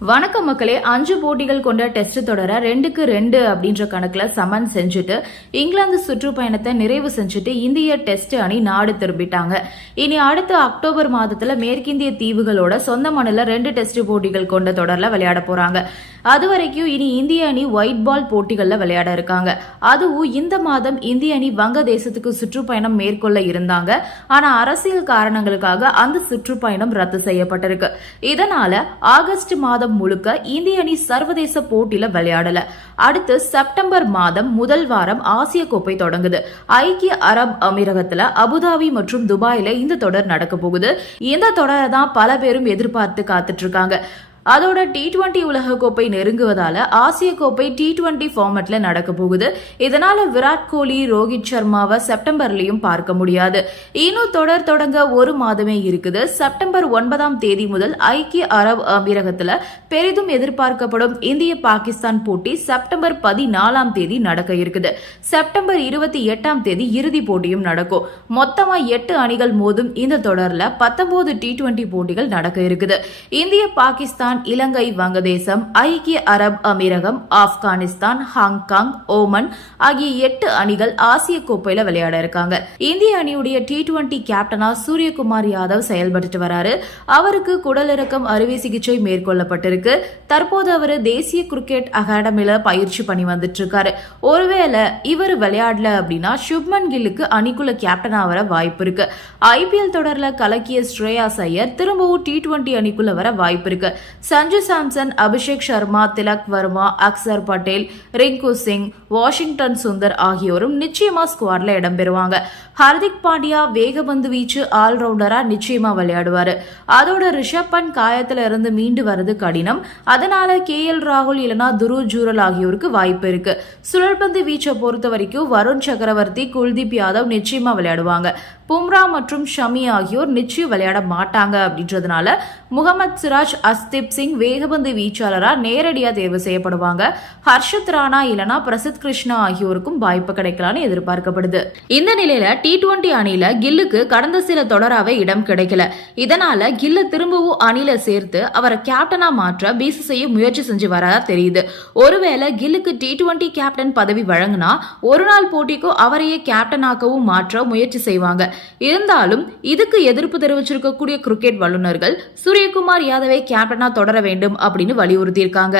வணக்கம் மக்களே அஞ்சு போட்டிகள் கொண்ட டெஸ்ட் தொடர ரெண்டுக்கு ரெண்டு அப்படின்ற கணக்குல சமன் செஞ்சுட்டு இங்கிலாந்து சுற்றுப்பயணத்தை நிறைவு செஞ்சுட்டு இந்திய டெஸ்ட் அணி நாடு திரும்பிட்டாங்க. இனி அடுத்த அக்டோபர் மாதத்துல மேற்கிந்திய தீவுகளோட சொந்த மண்ணில் ரெண்டு டெஸ்ட் போட்டிகள் கொண்ட தொடர்ல விளையாட போறாங்க. அது வரைக்கும் இனி இந்திய அணி ஒயிட் பால் போட்டிகளில் விளையாட இருக்காங்க. அதுவும் இந்த மாதம் இந்திய அணி வங்கதேசத்துக்கு சுற்றுப்பயணம் மேற்கொள்ள இருந்தாங்க. ஆனா அரசியல் காரணங்களுக்காக அந்த சுற்றுப்பயணம் ரத்து செய்யப்பட்டிருக்கு. இதனால ஆகஸ்ட் மாதம் முழுக்க இந்திய அணி சர்வதேச போட்டியில விளையாடல. அடுத்து செப்டம்பர் மாதம் முதல் வாரம் ஆசிய கோப்பை தொடங்குது. ஐக்கிய அரப் அமீரகத்துல அபுதாபி மற்றும் துபாயில இந்த தொடர் நடக்க போகுது. இந்த தொடரை தான் பல பேரும் எதிர்பார்த்து காத்துட்டு இருக்காங்க. அதோட டி டுவெண்டி உலகக்கோப்பை நெருங்குவதால ஆசிய கோப்பை டி டுவெண்டி ஃபார்மட்ல நடக்க போகுது. இதனால விராட் கோலி ரோஹித் சர்மாவை செப்டம்பர்லயும் பார்க்க முடியாது. இன்னும் தொடர் தொடங்க ஒரு மாதமே இருக்குது. செப்டம்பர் ஒன்பதாம் தேதி முதல் ஐக்கிய அரபு அமீரகத்துல பெரிதும் எதிர்பார்க்கப்படும் இந்திய பாகிஸ்தான் போட்டி செப்டம்பர் பதினாலாம் தேதி நடக்க இருக்குது. செப்டம்பர் இருபத்தி எட்டாம் தேதி இறுதி போட்டியும் நடக்கும். மொத்தமா எட்டு அணிகள் மோதும் இந்த தொடர்ல பத்தொன்பது டி டுவெண்டி போட்டிகள் நடக்க இருக்குது. இந்திய பாகிஸ்தான் இலங்கை வங்கதேசம் ஐக்கிய அரப் அமீரகம் ஆப்கானிஸ்தான் ஹாங்காங் ஓமன் ஆகிய எட்டு அணிகள் ஆசிய கோப்பையில விளையாட இருக்காங்க. இந்திய அணியுடைய டி டுவெண்டி கேப்டனா சூரியகுமார் யாதவ் செயல்பட்டு வராரு. அவருக்கு குடலிறக்கம் அறுவை சிகிச்சை மேற்கொள்ளப்பட்டிருக்கு. தற்போது அவர் தேசிய கிரிக்கெட் அகாடமியில பயிற்சி பண்ணி வந்துட்டு இருக்காரு ஒருவேளை இவர் விளையாடல அப்படின்னா சுப்மன் கில்லுக்கு அணிக்குள்ள கேப்டனா வர வாய்ப்பு இருக்கு. ஐபிஎல் தொடர்ல கலக்கிய ஸ்ரேயா ஐயர் திரும்பவும் டி டுவெண்டி அணிக்குள்ள வர வாய்ப்பு இருக்கு. சஞ்சு சாம்சன் அபிஷேக் சர்மா திலக் வர்மா அக்சர் பட்டேல் ரிங்கு சிங் வாஷிங்டன் சுந்தர் ஆகியோரும் நிச்சயமா ஸ்குவாட்ல இடம்பெறுவாங்க. ஹர்திக் பாண்டியா வேகபந்து வீச்சு ஆல்ரவுண்டரா நிச்சயமா விளையாடுவாரு. அதோட ரிஷப் பண்ட் காயத்துல இருந்து மீண்டு வர்றது கடினம். அதனால கே எல் ராகுல் இல்லனா துரு ஜூரல் ஆகியோருக்கு வாய்ப்பு இருக்கு. சுழற்பந்து வீச்சை பொறுத்த வரைக்கும் வருண் சக்கரவர்த்தி குல்தீப் யாதவ் நிச்சயமா விளையாடுவாங்க. பும்ரா மற்றும் ஷமி ஆகியோர் நிச்சயம் விளையாட மாட்டாங்க அப்படின்றதுனால முகமது சிராஜ் அஸ்திப் சிங் வேகபந்து வீச்சாளரா நேரடியா தேர்வு செய்யப்படுவாங்க. ஹர்ஷத் ராணா இல்லனா பிரசித் கிருஷ்ணா ஆகியோருக்கும் வாய்ப்பு கிடைக்கலாம்னு எதிர்பார்க்கப்படுது. இந்த நிலையில டி டுவெண்டி அணியில கில்லுக்கு கடந்த சில தொடராவே இடம் கிடைக்கல. இதனால கில்ல திரும்பவும் அணில சேர்த்து அவரை கேப்டனா மாற்ற பிசிசிஐ முயற்சி செஞ்சு வரதா தெரியுது. ஒருவேளை கில்லுக்கு டி டுவெண்டி கேப்டன் பதவி வழங்கினா ஒரு நாள் போட்டிக்கும் அவரையே கேப்டனாக்கவும் மாற்ற முயற்சி செய்வாங்க. இருந்தாலும் இதுக்கு எதிர்ப்பு தெரிவிச்சிருக்கக்கூடிய கிரிக்கெட் வல்லுநர்கள் சூரியகுமார் யாதவை கேப்டனா தொடர வேண்டும் அப்படின்னு வலியுறுத்தியிருக்காங்க.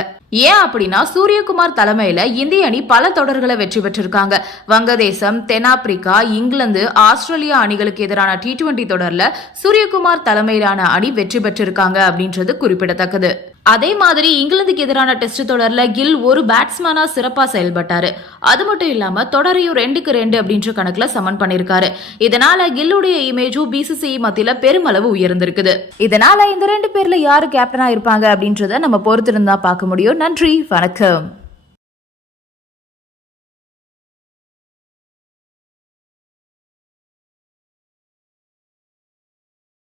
ஏன் அப்படின்னா சூரியகுமார் தலைமையில இந்திய அணி பல தொடர்களை வெற்றி பெற்றிருக்காங்க. வங்கதேசம் தென்னாப்பிரிக்கா இங்கிலாந்து ஆஸ்திரேலியா அணிகளுக்கு எதிரான டி டுவெண்டி தொடர்ல சூரியகுமார் தலைமையிலான அணி வெற்றி பெற்றிருக்காங்க அப்படின்றது குறிப்பிடத்தக்கது. அதே மாதிரி இங்கிலாந்துக்கு எதிரான டெஸ்ட் தொடர்ல கில் ஒரு பேட்ஸ்மேனா சிறப்பா செயல்பட்டாரு. அது மட்டும் இல்லாம தொடரையும் ரெண்டுக்கு ரெண்டு அப்படின்ற கணக்குல சமன் பண்ணிருக்காரு. இதனால கில்லுடைய இமேஜும் பிசிசிஐ மத்தியில பெருமளவு உயர்ந்திருக்குது. இதனால இந்த ரெண்டு பேர்ல யாரு கேப்டனா இருப்பாங்க அப்படின்றத நம்ம பொறுத்திருந்தா பார்க்க முடியும். நன்றி வணக்கம்.